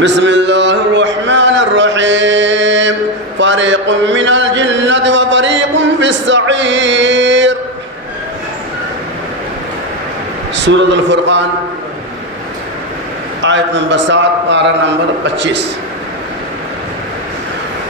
بسم اللہ الرحمن الرحیم فریق من الجنة وفریق فی السعیر. سورۃ الفرقان آیت نمبر 7 پارہ نمبر 25.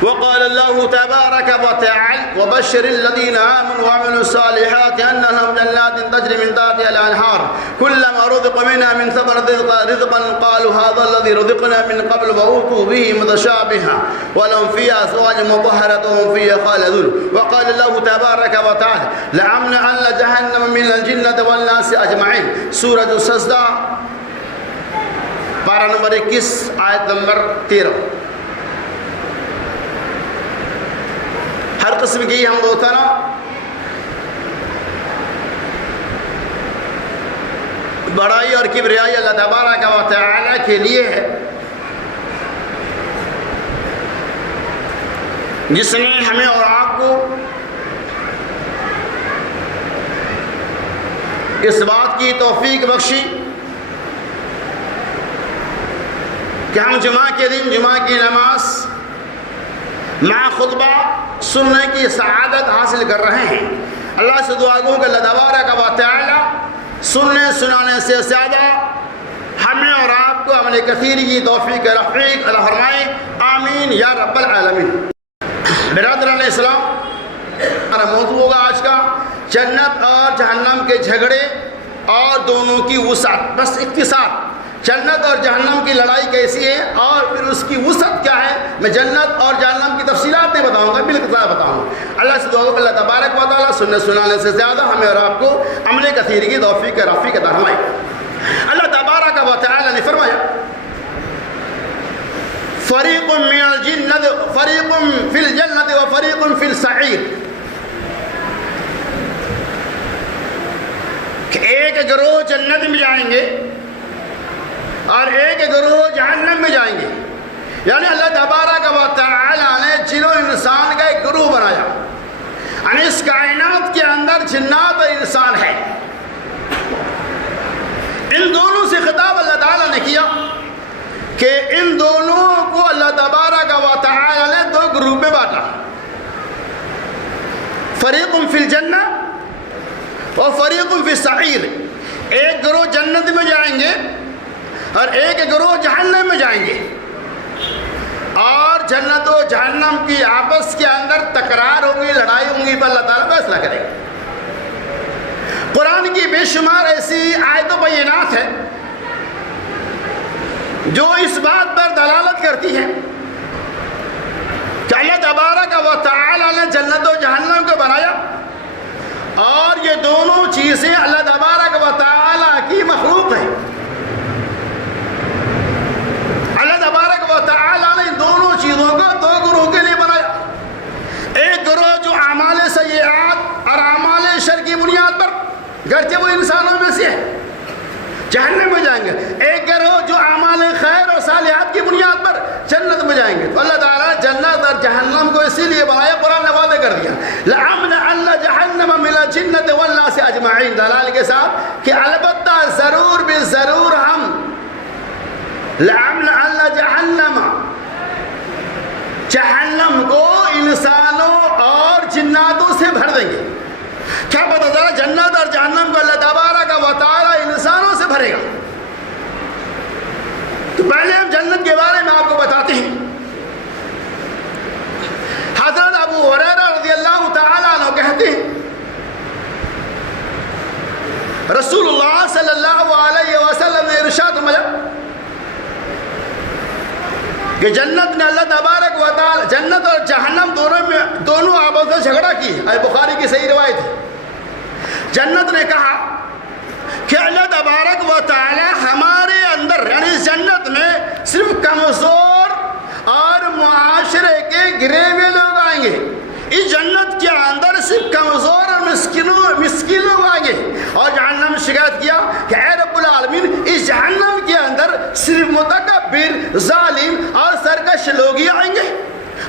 وقال الله تبارك وتعالى وبشر الذين آمنوا وعملوا الصالحات أن لهم جنات تجري من تحتها الأنهار كلما رزقوا منها من ثمرة رزقا قالوا هذا الذي رزقنا من قبل وأوتوا به متشابها ولهم فيها أزواج مطهرة وهم فيها خالدون. وقال الله تبارك وتعالى لأملأن جهنم من الجنة والناس أجمعين. سورة السجدہ پارہ نمبر 21 آیت نمبر 13. ہر قسم کی حمد و ثنا بڑائی اور کبریائی اللہ تبارک و تعالی کے لیے ہے، جس نے ہمیں اور آپ کو اس بات کی توفیق بخشی کہ ہم جمعہ کے دن جمعہ کی نماز مع خطبہ سننے کی سعادت حاصل کر رہے ہیں. اللہ سے دعا گو کہ اللہ تبارک و تعالی سننے سنانے سے زیادہ ہمیں اور آپ کو عمل کثیر کی توفیق رفیق عطا فرمائے. آمین یا رب العالمین. برادران اسلام، ہمارا موضوع ہوگا آج کا جنت اور جہنم کے جھگڑے اور دونوں کی وسعت. بس اختصار، جنت اور جہنم کی لڑائی کیسی ہے اور پھر اس کی وسعت کیا ہے. میں جنت اور جہنم کی تفصیلات نہیں بتاؤں گا، بالاختصار بتاؤں گا. اللہ سے دعا کہ اللہ تبارک و تعالیٰ سننے سنانے سے زیادہ ہمیں اور آپ کو عمل کثیر کی توفیق رفیق عطا فرمائے. اللہ تبارک و تعالیٰ نے فرمایا فریق من الجنۃ فریق فی الجنۃ و فریق فی السعیر، کہ ایک گروہ جنت میں جائیں گے اور ایک گروہ جہنم میں جائیں گے. یعنی اللہ تبارک و تعالی نے جن و انسان کا ایک گروہ بنایا. یعنی اس کائنات کے اندر جنات اور انسان ہے. ان دونوں سے خطاب اللہ تعالی نے کیا کہ ان دونوں کو اللہ تبارک و تعالی نے دو گروپ میں بانٹا. فریق فی الجنہ و فریق فی السعیر. ایک گروہ جنت میں جائیں گے اور ایک گروہ جہنم میں جائیں گے، اور جنت و جہنم کی آپس کے اندر تکرار ہوگی، لڑائی ہوگی، پر اللہ تعالیٰ فیصلہ کرے گا. قرآن کی بے شمار ایسی آیت و بینات ہیں جو اس بات پر دلالت کرتی ہیں کہ اللہ تبارک و تعالیٰ نے جنت و جہنم کو بنایا، اور یہ دونوں چیزیں اللہ تبارک و تعالیٰ کی مخلوق ہیں. اللہ تبارک و تعالیٰ نے دونوں چیزوں کو دو گروہ کے لیے بنایا. ایک گروہ جو اعمال سیئات اور اعمال شر کی بنیاد پر، گرچہ وہ انسانوں میں سے ہے، جہنم میں جائیں گے. ایک گروہ جو اعمال خیر اور صالحات کی بنیاد پر جنت میں جائیں گے. تو اللہ تعالیٰ نے جنت اور جہنم کو اسی لیے بنایا. قرآن نے وعدہ کر دیا لَأَمْلَأَنَّ جَهَنَّمَ مِنَ الْجِنَّةِ وَالنَّاسِ أَجْمَعِينَ، دلال کے ساتھ کہ البتہ ضرور بے ضرور ہم لَأَمْلَأَنَّ جَهَنَّمَ، جہنم کو انسانوں اور جناتوں سے بھر دیں گے. کیا پتہ چلا؟ جنت اور جہنم کو اللہ تبارک و تعالی انسانوں سے بھرے گا. تو پہلے ہم جنت کے بارے میں آپ کو بتاتے ہیں. حضرت ابو ہریرہ رضی اللہ تعالیٰ عنہ کہتے ہیں رسول اللہ صلی اللہ علیہ وسلم نے ارشاد فرمایا کہ جنت نے اللہ تبارک و تعالی، جنت اور جہنم دونوں آپس میں جھگڑا کی. بخاری کی صحیح روایت ہے. جنت نے کہا کہ اللہ تبارک و تعالی ہمارے اندر، یعنی اس جنت میں صرف کمزور اور معاشرے کے گرے ہوئے لوگ آئیں گے. اس جنت کے اندر صرف کمزور اور مسکین لوگ آئیں گے. اور جہنم نے شکایت کیا کہ اے رب العالمین، اس جہنم کے اندر صرف متکبر، ظالم اور سرکش لوگ ہی آئیں گے.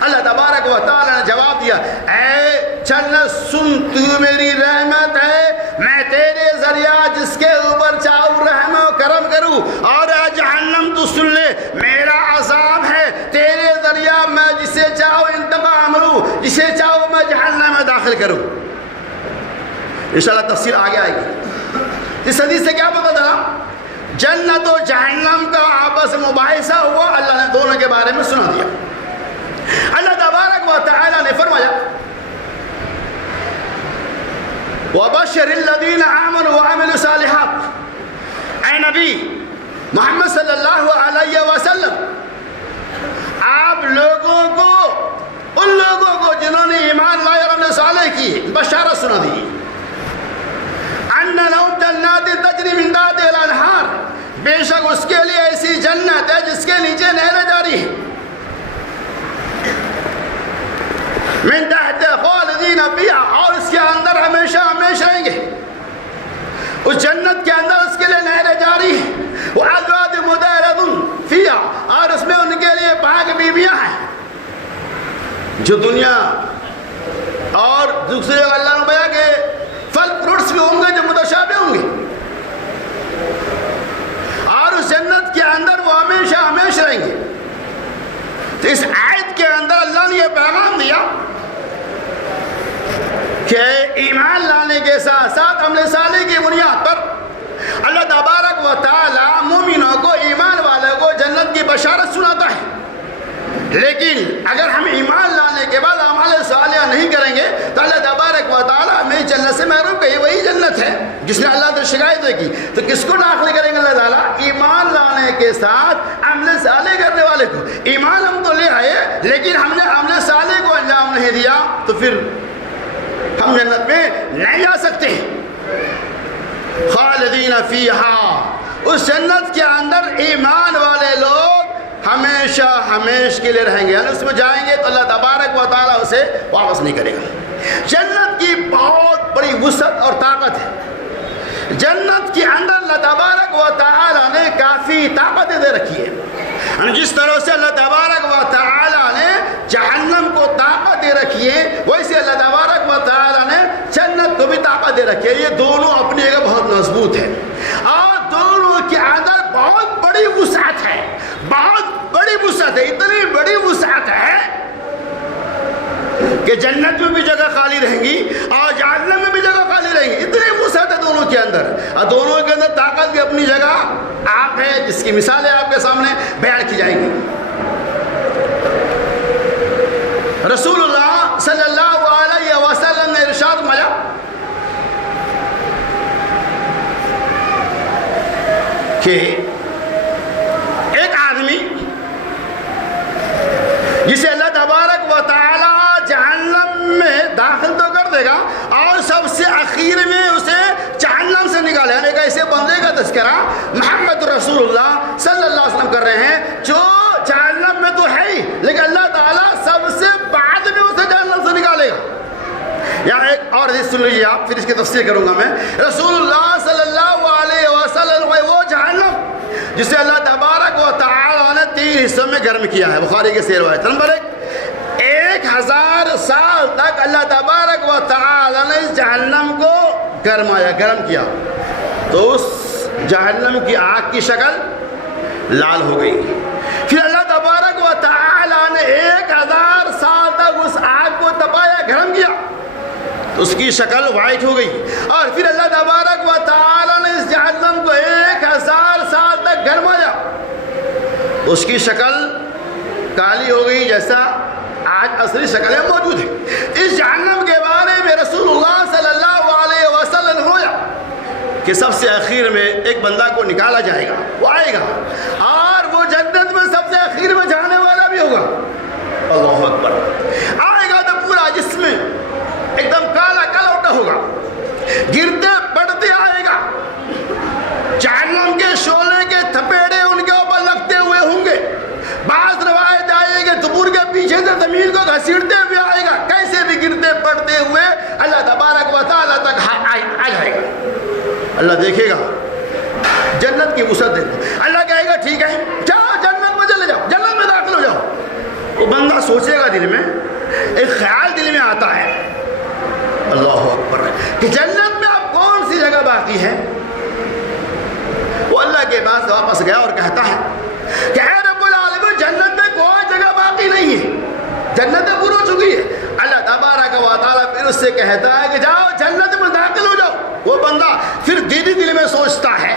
اللہ تبارک و تعالی نے جواب دیا اے جنت سن، تو میری رحمت ہے، میں تیرے ذریعہ جس کے اوپر چاہوں رحم و کرم کروں. اور اے جہنم تو سن لے، میرا عذاب جسے چاہو میں جہنم میں داخل کروں. انشاءاللہ تفصیل آگے آئے گی. اس حدیث سے کیا پتہ چلا؟ جنت و جہنم کا آپس میں مباحثہ ہوا, اللہ نے دونوں کے بارے میں سنا دیا. اللہ تبارک و تعالی نے فرمایا وَبَشِّرِ الَّذِينَ آمَنُوا وَعَمِلُوا الصَّالِحَاتِ. اے نبی محمد صلی اللہ علیہ وسلم, آپ لوگوں کو, ان لوگوں کو جنہوں نے ایمان لائے اور عمل صالح کی, بشارت سنا دی. أَنَّ لَهُمْ جَنَّاتٍ تَجْرِي مِن تَحْتِهَا الْأَنْهَارُ, بے شک اس کے لیے ایسی جنت ہے جس کے نیچے نہریں جاری ہیں. من تحت خالدین فیہا, اور اس کے اندر ہمیشہ ہمیشہ رہیں گے. اس جنت کے اندر اس کے لیے نہریں جاری ہیں. وَأَزْوَاجٌ مُطَہَّرَةٌ فیہا, اور اس میں ان کے لیے پاک بیویاں ہیں. جو دنیا اور دوسرے اللہ نے بیان کہ پھل فروٹس بھی ہوں گے جو متشابہ ہوں گے, اور اس جنت کے اندر وہ ہمیشہ ہمیشہ رہیں گے. تو اس آیت کے اندر اللہ نے یہ پیغام دیا کہ ایمان لانے کے ساتھ ساتھ عمل صالح کی بنیاد پر اللہ تبارک و تعالی مومنوں کو, ایمان والوں کو جنت کی بشارت سناتا ہے. لیکن اگر ہم ایمان لانے کے بعد اعمال صالحہ نہیں کریں گے تو اللہ تبارک و تعالی ہمیں جنت سے محروم کرے. وہی جنت ہے جس نے اللہ سے شکایت کی, تو کس کو داخل کریں گے اللہ تعالیٰ؟ ایمان لانے کے ساتھ عمل صالح کرنے والے کو. ایمان ہم تو لے آئے لیکن ہم نے عمل صالح کو انجام نہیں دیا تو پھر ہم جنت میں نہیں جا سکتے. خالدین فیہا, اس جنت کے اندر ایمان والے لوگ ہمیشہ ہمیش کے لیے رہیں گے, یعنی اس میں جائیں گے تو اللہ تبارک و تعالیٰ اسے واپس نہیں کرے گا. جنت کی بہت بڑی وسعت اور طاقت ہے. جنت کے اندر اللہ تبارک و تعالیٰ نے کافی طاقتیں دے رکھی ہے. جس طرح سے اللہ تبارک و تعالیٰ نے جہنم کو طاقت دے رکھی ہے, ویسے اللہ تبارک و تعالیٰ نے جنت کو بھی طاقت دے رکھی ہے. یہ دونوں اپنی جگہ بہت مضبوط ہیں اور دونوں کے اندر بہت بڑی وسعت ہے. بہت بڑی وسعت ہے, اتنی بڑی وسعت ہے کہ جنت میں بھی جگہ خالی رہیں گی اور جہنم میں بھی جگہ خالی رہیں گی. اتنی وسعت ہے دونوں کے اندر, اور دونوں کے اندر طاقت بھی اپنی جگہ آپ ہے, جس کی مثالیں آپ کے سامنے بیان کی جائیں گی. رسول اللہ صلی اللہ علیہ وسلم نے ارشاد فرمایا کہ ایک آدمی جسے اللہ تبارک و تعالی جہنم میں داخل تو کر دے گا اور سب سے اخیر میں اسے جہنم سے نکالے. ایک ایسے بندے کا تذکرہ محمد رسول اللہ صلی اللہ علیہ وسلم کر رہے ہیں جو جہنم میں تو ہے ہی, لیکن اللہ تعالیٰ سب سے بعد میں اسے جہنم سے نکالے گا. یہاں ایک اور حدیث سن لیجیے آپ, پھر اس کی تفسیر کروں گا میں. رسول اللہ صلی اللہ علیہ وسلم وہ جہنم جسے اللہ تبارک و تعالی نے 3 حصوں میں گرم کیا ہے. بخاری کے سے روایت نمبر 1, 1000 سال تک اللہ تبارک و تعالی نے اس جہنم کو گرم کیا تو اس جہنم کی آگ کی شکل لال ہو گئی. پھر اللہ تبارک و تعالی نے 1000 سال تک اس آگ کو تپایا, گرم کیا تو اس کی شکل وائٹ ہو گئی. اور پھر اللہ تبارک و تعالی نے اس جہنم کو 1000 سال تک گرمایا, اس کی شکل کالی ہو گئی جیسا آج اصلی شکلیں موجود ہیں. اس جہنم کے بارے میں رسول اللہ صلی اللہ علیہ وسلم ہویا کہ سب سے اخیر میں ایک بندہ کو نکالا جائے گا, وہ آئے گا اور وہ جنت میں سب سے اخیر میں جانے والا بھی ہوگا. اللہ اکبر. آئے گا تو پورا جسم ایک دم کالا کالوٹا ہوگا, گرتے پڑتے آئے گا, جہنم کے شعلے کے تھپیڑے ان کے اوپر لگتے ہوئے ہوں گے. بعض روایت آئے گا دبر کے پیچھے سے زمین کو گھسیٹتے ہوئے آئے گا, کیسے بھی گرتے پڑتے ہوئے اللہ تبارک و تعالی تک آ جائے گا. اللہ دیکھے گا, جنت کی وسعت دیکھو. اللہ کہے گا ٹھیک ہے جاؤ جنت میں چلے جاؤ, جنت میں داخل ہو جاؤ. وہ بندہ سوچے گا, دل میں ایک خیال دل میں آتا ہے, اللہ اکبر, کہ جنت میں اب کون سی جگہ باقی ہے. وہ اللہ کے پاس واپس گیا اور کہتا ہے کہ اے رب العالمین, جنت میں کوئی جگہ باقی نہیں ہے, جنت پور ہو چکی ہے. اللہ سے کہتا ہے کہ جاؤ جنت میں داخل ہو جاؤ، وہ بندہ پھر دل میں سوچتا ہے،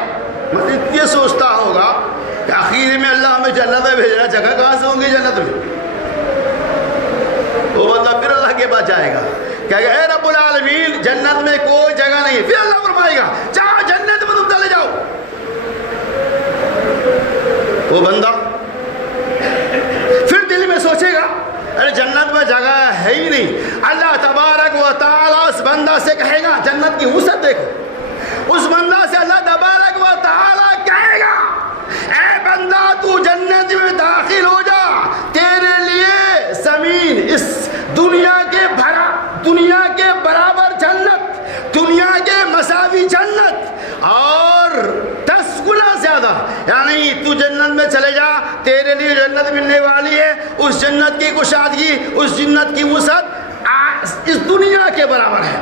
مطلب یہ سوچتا ہوگا کہ آخر میں اللہ ہمیں جنت میں بھیج رہا، جگہ کہاں سے ہوں گی جنت میں؟ وہ بندہ پھر اللہ کے پاس جائے گا، کہے گا اے رب العالمین جنت میں کوئی جگہ نہیں ہے، پھر اللہ فرمائے گا جاؤ جنت میں تم چلے جاؤ۔ وہ بندہ پھر دل میں سوچے گا ارے جنت میں جگہ ہے ہی نہیں، اللہ تبارک و تعالیٰ اس بندہ سے کہے گا، جنت کی وسعت دیکھو، اس بندہ سے اللہ تبارک و تعالیٰ کہے گا اے بندہ تو جنت میں داخل ہو جا، تیرے لیے زمین اس دنیا کے برابر جنت، دنیا کے مساوی جنت اور 10 گنا زیادہ، یعنی تو جنت میں چلے جا، تیرے لیے جنت ملنے والی ہے، اس جنت کی کشادگی، اس جنت کی وسعت اس دنیا کے برابر ہے۔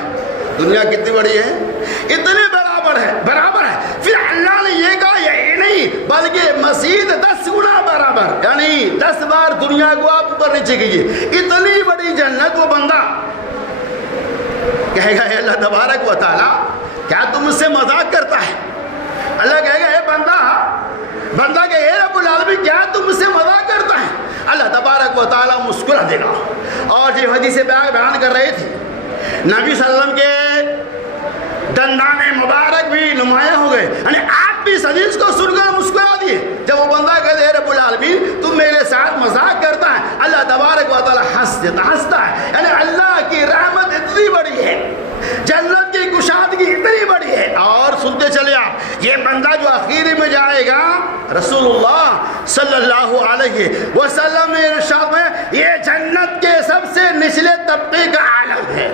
دنیا کتنی بڑی ہے؟ اتنی برابر ہے۔ پھر اللہ نے یہ کہا یہ نہیں بلکہ مزید 10 گنا برابر، یعنی 10 بار دنیا کو آپ اوپر نیچے کیجیے، اتنی بڑی جنت۔ وہ بندہ کہے گا اے اللہ تبارک و تعالیٰ کیا تم مجھ سے مذاق کرتا ہے؟ اللہ کہے گا اے بندہ کہ اے رب العالمین کیا تم مجھ سے مذاق کرتا ہے؟ اللہ تبارک و تعالیٰ مسکرا دے گا۔ اور جو حدیث بیان کر رہے تھے، نبی صلی اللہ علیہ وسلم کے دندان مبارک بھی نمایاں ہو گئے، یعنی آپ بھی اس حدیث کو سن کر مسکرا دیے۔ جب وہ بندہ کہتے اے رب العالمین تم میرے ساتھ مذاق کرتا ہے، اللہ تبارک و تعالیٰ ہنستا ہے، یعنی اللہ کی رحمت اتنی بڑی ہے، جنت کی کشادگی اتنی بڑی ہے۔ اور سنتے چلے آپ، یہ بندہ جو آخری میں جائے گا، رسول اللہ صلی اللہ علیہ وسلم نے ارشاد میں یہ جنت کے سب سے نچلے طبقے کا عالم ہے،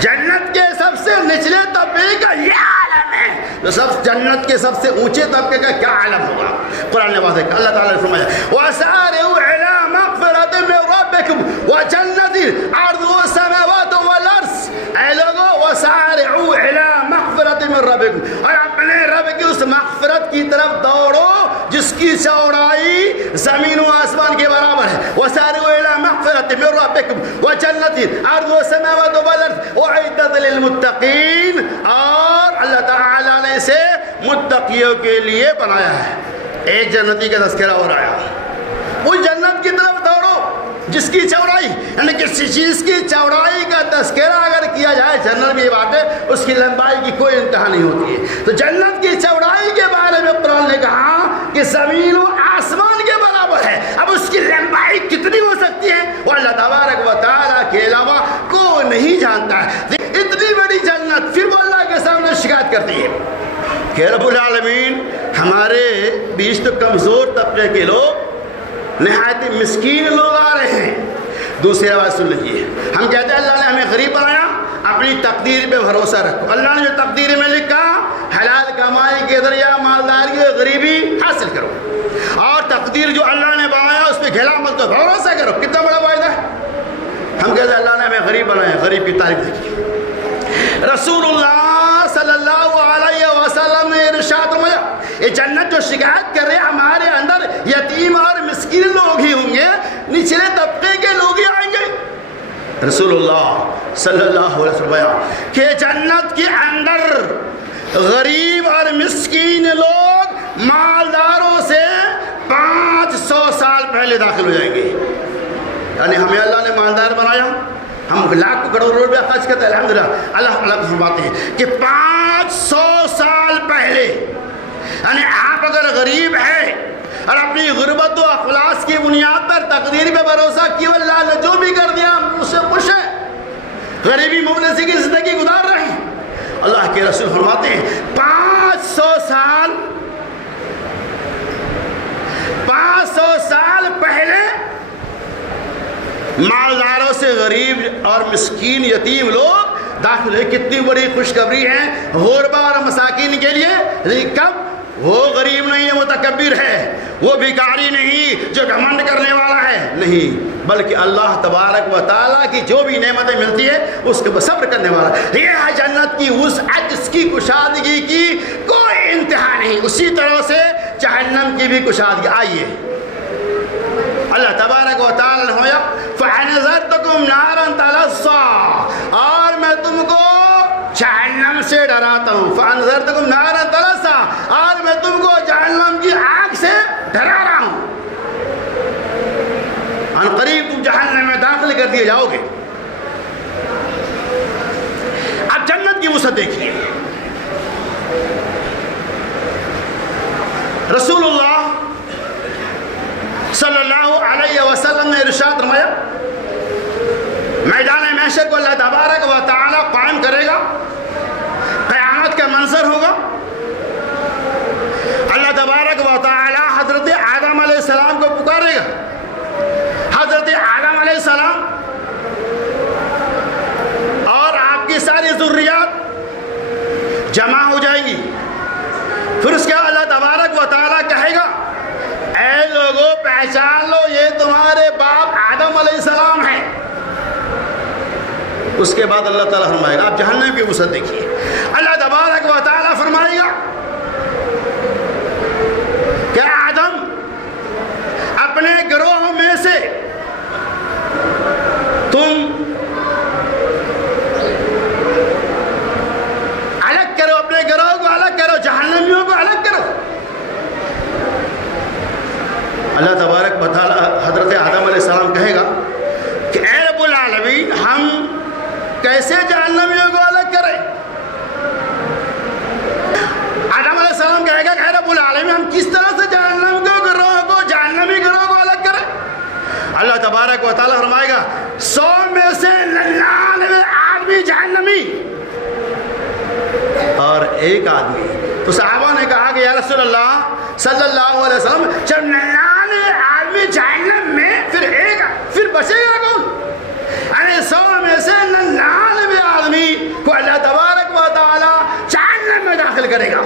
جنت کے سب سے نچلے طبقے کا یہ عالم ہے، تو سب جنت کے سب سے اونچے طبقے کا کیا عالم ہوگا؟ قرآن نے واضح کہا، اللہ تعالیٰ نے فرمایا وَسَارِعُوا إِلَىٰ مَغْفِرَةٍ مِّن رَّبِّكُمْ وَجَنَّةٍ عَرْضُهَا السَّمَاوَاتُ وَالْأَرْضُ، اے لوگو وَسَارِعُوا إِلَىٰ مَغْفِرَةٍ مِّن رَّبِّكُمْ، اور اپنے رب کی اس مغفرت کی طرف دوڑو جس کی چوڑائی زمین و آسمان کے برابر ہے۔ وَسَارِعُوا إِلَىٰ مَغْفِرَةٍ مِّن رَّبِّكُمْ وَجَنَّةٍ عَرْضُهَا السَّمَاوَاتُ وَالْأَرْضُ أُعِدَّتْ لِلْمُتَّقِينَ، اور اللہ تعالیٰ نے اسے متقیوں کے لیے بنایا ہے۔ ایک جنتی کا تذکرہ ہو رہا ہے، وہ جنت کی طرف دوڑو جس کی چوڑائی، یعنی کسی چیز کی چوڑائی کا تذکرہ اگر کیا جائے جنت میں، یہ بات ہے اس کی لمبائی کی کوئی انتہا نہیں ہوتی ہے۔ تو جنت کی چوڑائی کے بارے میں قرآن نے کہا کہ زمین و آسمان کے برابر ہے، اب اس کی لمبائی کتنی ہو سکتی ہے وہ اللہ تبارک و تعالیٰ کے علاوہ کوئی نہیں جانتا ہے۔ اتنی بڑی جنت، پھر وہ اللہ کے سامنے شکایت کرتی ہے کہ رب العالمین ہمارے بیچ تو کمزور طبقے کے لوگ، نہایت مسکین لوگ آ رہے ہیں۔ دوسری آواز سن لیجیے، ہم کہتے ہیں اللہ نے ہمیں غریب بنایا، اپنی تقدیر پہ بھروسہ رکھو، اللہ نے جو تقدیر میں لکھا حلال کمائی کے ذریعہ مالداری و غریبی حاصل کرو، اور تقدیر جو اللہ نے بنایا اس پہ گھلا مت کرو، بھروسہ کرو۔ کتنا بڑا وعدہ ہے۔ ہم کہتے ہیں اللہ نے ہمیں غریب بنایا، غریب کی تعریف دیکھیے، رسول اللہ صلی اللہ علیہ وسلم نے ارشاد فرمایا یہ جنت جو شکایت کر رہے ہیں ہمارے اندر یتیم اور مسکین لوگ ہی ہوں گے، نچلے طبقے کے لوگ ہی آئیں گے۔ رسول اللہ صلی اللہ علیہ وسلم کہ جنت کے اندر غریب اور مسکین لوگ مالداروں سے 500 سال پہلے داخل ہو جائیں گے۔ یعنی ہمیں اللہ نے مالدار بنایا، ہم لاکھ کروڑ روپے خرچ کرتے ہیں، الحمدللہ اللہ اللہ فرماتے ہیں کہ 500 سال پہلے، یعنی آپ اگر غریب ہیں اور اپنی غربت و افلاس کی بنیاد پر تقدیر پہ بھروسہ کیا، اللہ نے جو بھی کر دیا ہم اس سے خوش ہیں، غریبی مفلسی کی زندگی گزار رہے ہیں۔ اللہ کے رسول فرماتے ہیں 500 سال پہلے مالداروں سے غریب اور مسکین یتیم لوگ داخل ہے۔ کتنی بڑی خوشخبری ہے غربا اور مساکین کے لیے۔ لیکن کب؟ وہ غریب نہیں ہے متکبر ہے، وہ بھکاری نہیں جو گھمنڈ کرنے والا ہے، نہیں، بلکہ اللہ تبارک و تعالیٰ کی جو بھی نعمتیں ملتی ہے اس کے صبر کرنے والا۔ یہ ہے جنت کی وسعت، اس کی کشادگی کی کوئی انتہا نہیں۔ اسی طرح سے جہنم کی بھی کشادگی۔ آئیے اللہ تبارک و تعالیٰ نے فرمایا فَأَنذَرْتُكُمْ نَارًا تَلَظَّىٰ، اور میں تم کو جہنم سے ڈراتا ہوں، فانذرتکم نارا تلظی، آج میں تم کو جہنم کی آگ سے ڈرا رہا ہوں، ان قریب تم جہنم میں داخل کر دیے جاؤ گے۔ اب جنت کی وسعت دیکھیے، رسول اللہ صلی اللہ علیہ وسلم نے ارشاد فرمایا، میدان محشر کو اللہ تبارک و تعالی قائم کرے گا، قیامت کا منظر ہوگا، اللہ تبارک و تعالی حضرت آدم علیہ السلام کو پکارے گا، حضرت آدم علیہ السلام اور آپ کی ساری ذریات جمع ہو جائیں گی، پھر اس کے بعد اللہ تبارک و تعالی کہے گا، اے لوگوں پہچان لو یہ تمہارے باپ آدم علیہ السلام ہیں۔ اس کے بعد اللہ تعالیٰ فرمائے گا، آپ جہنم کی وسعت دیکھیے، اللہ تبارک و تعالیٰ فرمائے گا کہ آدم اپنے گروہ میں سے تم الگ کرو، اپنے گروہ کو الگ کرو، جہنمیوں کو الگ کرو۔ اللہ تبارک و تعالیٰ حضرت آدم علیہ السلام کہے گا کہ اے رب العالمین، ہم کیسے جہنمیوں کو الگ کریں؟ آدم علیہ السلام کہے گا کہ اے رب العالمین، ہم کس طرح سے جہنمی گروہ کو الگ کریں؟ اللہ تبارک و تعالیٰ فرمائے گا 100 میں سے 99 آدمی جہنمی اور ایک آدمی۔ تو صحابہ نے کہا کہ یا رسول اللہ صلی اللہ علیہ وسلم، جب 99 آدمی جہنم میں، پھر بچے گا کون؟ یعنی 100 میں سے 99 آدمی کو اللہ تبارک و تعالی جہنم میں داخل کرے گا،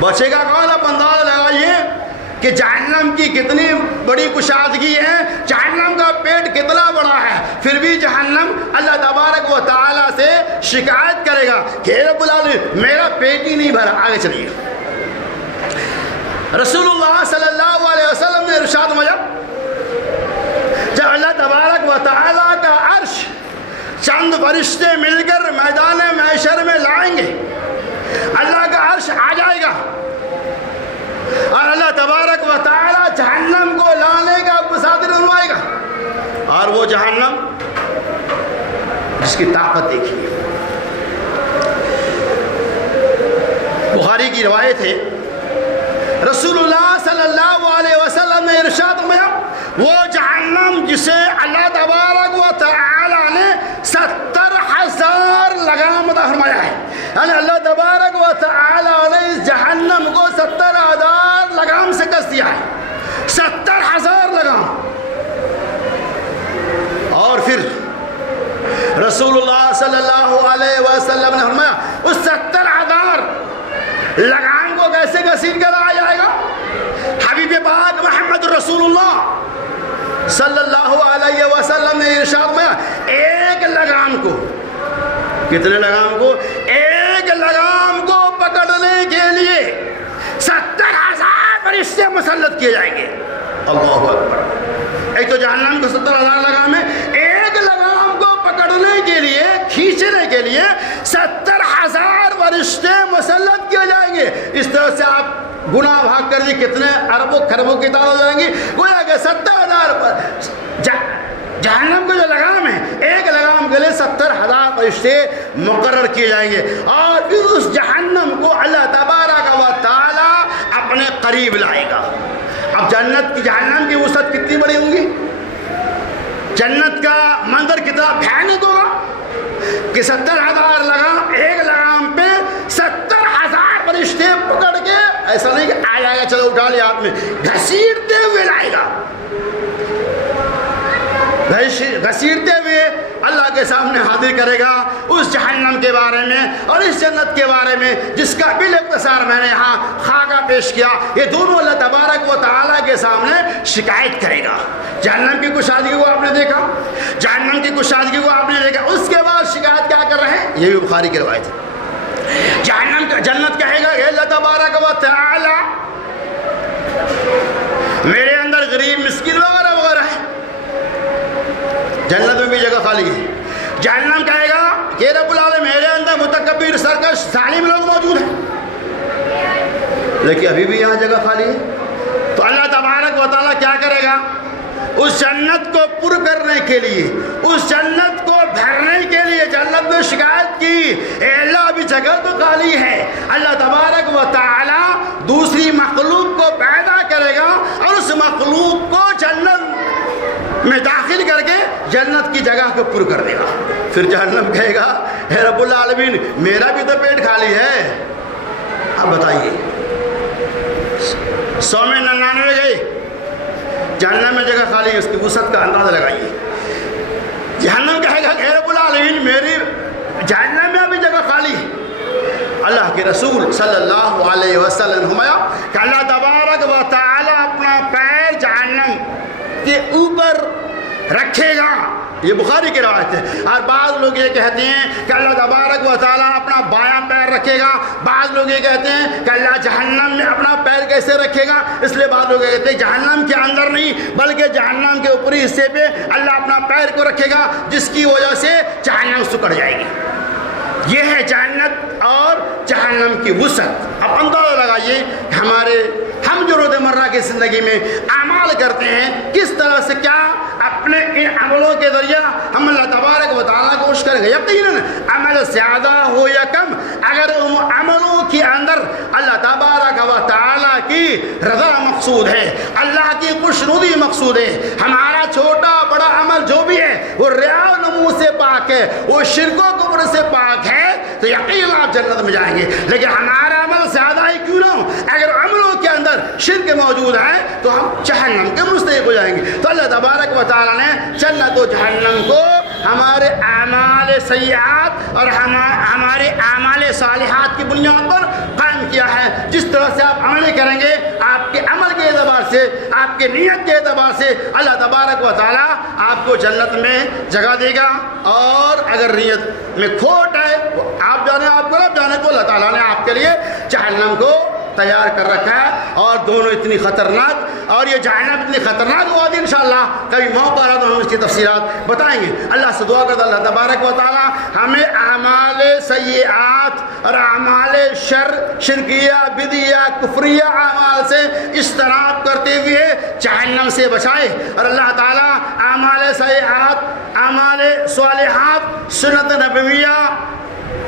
بچے گا کون؟ آپ اندازہ لگائیے کہ جہنم کی کتنی بڑی کشادگی ہے، جہنم کا پیٹ کتنا بڑا ہے، پھر بھی جہنم اللہ تبارک و تعالی سے شکایت کرے گا کہ رب العالمین میرا پیٹ ہی نہیں بھرا، آگے چلیے۔ رسول اللہ صلی اللہ علیہ وسلم نے ارشاد فرمایا، جب اللہ تبارک و تعالی کا عرش چند فرشتے مل کر میدان محشر میں لائیں گے، اللہ کا عرش آ جائے گا اور اللہ تبارک و تعالی جہنم کو لانے کا بساطر بنوائے گا، اور وہ جہنم جس کی طاقت دیکھیے۔ بخاری کی روایت ہے، رسول اللہ صلی اللہ علیہ وسلم نے ارشاد فرمایا، وہ جہنم جسے اللہ تبارک و تعالی نے 70,000 لگام عطا فرمایا ہے، یعنی اللہ تبارک و تعالی نے اس جہنم کو 70,000 لگام سے کس دیا ہے، 70,000 لگام۔ اور پھر رسول اللہ صلی اللہ علیہ وسلم نے فرمایا، اس 70,000 لگام کو کیسے گسیٹ کر آ جائے گا؟ حبیب پاک محمد رسول اللہ صلی اللہ علیہ وسلم نے ارشاد فرمایا، ایک لگام کو، کتنے لگام کو؟ ایک لگام کو پکڑنے کے لیے 70,000 فرشتے مسلط کیے جائیں گے۔ اللہ اکبر۔ ایک تو جہنم کو 70,000 لگام ہے، ایک لگام کو پکڑنے کے لیے، کھینچنے کے لیے 70,000 فرشتے مسلط کیے جائیں گے۔ اس طرح سے آپ گناہ بھاگ کر دی کتنے اربوں خربوں کی تعداد ہو جائیں گی، گویا کہ 70,000 پر جہنم کا جو لگام ہے، ایک لگام کے لیے 70,000 فرشتے مقرر کیے جائیں گے، اور پھر اس جہنم کو اللہ تبارک و تعالی اپنے قریب لائے گا۔ اب جہنم کی وسعت کتنی بڑی ہوں گی، جنت کا منظر کتنا بھیانک ہوگا کہ 70,000 لگام، ایک لگام پہ 70,000 فرشتے پکڑ کے، ایسا نہیں کہ آ جائے گا چلو اٹھا لیا ہاتھ میں، گھسیٹتے ہوئے لائے گا، گھسیٹتے ہوئے اللہ کے سامنے حاضر کرے گا اس جہنم کے بارے میں اور اس جنت کے بارے میں، جس کا بالاختصار میں نے یہاں خاکہ پیش کیا۔ یہ دونوں اللہ تبارک و تعالیٰ کے سامنے شکایت کرے گا۔ جہنم کی کشادگی کو آپ نے دیکھا، جہنم کی کشادگی کو آپ نے دیکھا، اس کے بعد شکایت کیا کر رہے ہیں؟ یہ بھی بخاری کی روایت ہے۔ جنت کہے گا کہ اللہ تبارک و تعالیٰ میرے اندر غریب مسکین وغیرہ ہے، جنت میں بھی جگہ خالی ہے۔ جہنم کہے گا کہ رب العالمین میرے اندر متکبر سرکش ظالم لوگ موجود ہیں، لیکن ابھی بھی یہاں جگہ خالی ہے، تو اللہ تبارک و تعالیٰ کیا کرے گا؟ اس جنت کو پر کرنے کے لیے، اس جنت کو بھرنے کے لیے جنت میں شکایت کی، اے اللہ ابھی جگہ تو خالی ہے، اللہ تبارک و تعالیٰ دوسری مخلوق کو پیدا کرے گا اور اس مخلوق کو جنت میں داخل کر کے جنت کی جگہ کو پر کر دے گا۔ پھر جہنم کہے گا اے رب العالمین میرا بھی تو پیٹ خالی ہے، اب بتائیے 100 میں 99 گئے، جہنم میں جگہ خالی ہے، اس کی وسعت کا اندازہ لگائیے۔ جہنم کہے گا کہ رب العالمین میری جہنم میں ابھی جگہ خالی ہے۔ اللہ کے رسول صلی اللہ علیہ وسلم نے فرمایا کہ اللہ تبارک و تعالی اپنا پیر جہنم کے اوپر رکھے گا، یہ بخاری کی روایت ہے۔ اور بعض لوگ یہ کہتے ہیں کہ اللہ تبارک و تعالیٰ اپنا بایاں پیر رکھے گا، بعض لوگ یہ کہتے ہیں کہ اللہ جہنم میں اپنا پیر کیسے رکھے گا، اس لیے بعض لوگ یہ کہتے ہیں جہنم کے اندر نہیں بلکہ جہنم کے اوپری حصے پہ اللہ اپنا پیر کو رکھے گا، جس کی وجہ سے جہنم سکڑ جائے گی۔ یہ ہے جنت اور جہنم کی وسعت۔ اب اندازہ لگائیے ہم جو روزمرہ کی زندگی میں اعمال کرتے ہیں کس طرح سے کیا اپنے ان عملوں کے ذریعہ ہم اللہ تبارک و تعالیٰ کو خوش کریں گے۔ یقیناً عمل زیادہ ہو یا کم، اگر ان عملوں کے اندر اللہ تبارک و تعالیٰ کی رضا مقصود ہے، اللہ کی خوشنودی مقصود ہے، ہمارا چھوٹا بڑا عمل جو بھی ہے وہ ریا و نمو سے پاک ہے، وہ شرک و کفر سے پاک ہے، تو یقیناً آپ جنت میں جائیں گے۔ لیکن ہمارا عمل زیادہ ہی کیوں نہ ہو، اگر عملوں کے اندر شرک موجود ہے تو ہم جہنم کے مستحق ہو جائیں گے۔ تو اللہ تبارک و تعالیٰ نے جنت و جہنم کو ہمارے اعمال سیئات اور ہمارے اعمال صالحات کی بنیاد پر قائم کیا ہے۔ جس طرح سے آپ عمل کریں گے، آپ کے عمل کے اعتبار سے، آپ کے نیت کے اعتبار سے اللہ تبارک و تعالیٰ آپ کو جنت میں جگہ دے گا، اور اگر نیت میں کھوٹ ہے آپ جانے آپ کو رب جانے، تو اللہ تعالیٰ نے آپ کے لیے جہنم کو تیار کر رکھا ہے۔ اور دونوں اتنی خطرناک، اور یہ جہنم اتنی خطرناک ہوا تھی، انشاءاللہ کبھی موقع رہا تو ہم اس کی تفصیلات بتائیں گے۔ اللہ سے دعا کرتا اللہ تبارک و تعالیٰ ہمیں اعمال سیئات اور اعمال شرکیہ بدعیہ کفریہ اعمال سے اجتناب کرتے ہوئے جہنم سے بچائے، اور اللہ تعالیٰ اعمال سیئات، اعمال صالحات، سنت نبویہ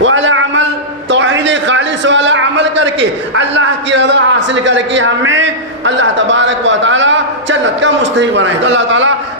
والا عمل، توحید خالص والا عمل کر کے اللہ کی رضا حاصل کر کے ہمیں اللہ تبارک و تعالیٰ جنت کا مستحق بنائے۔ تو اللہ تعالیٰ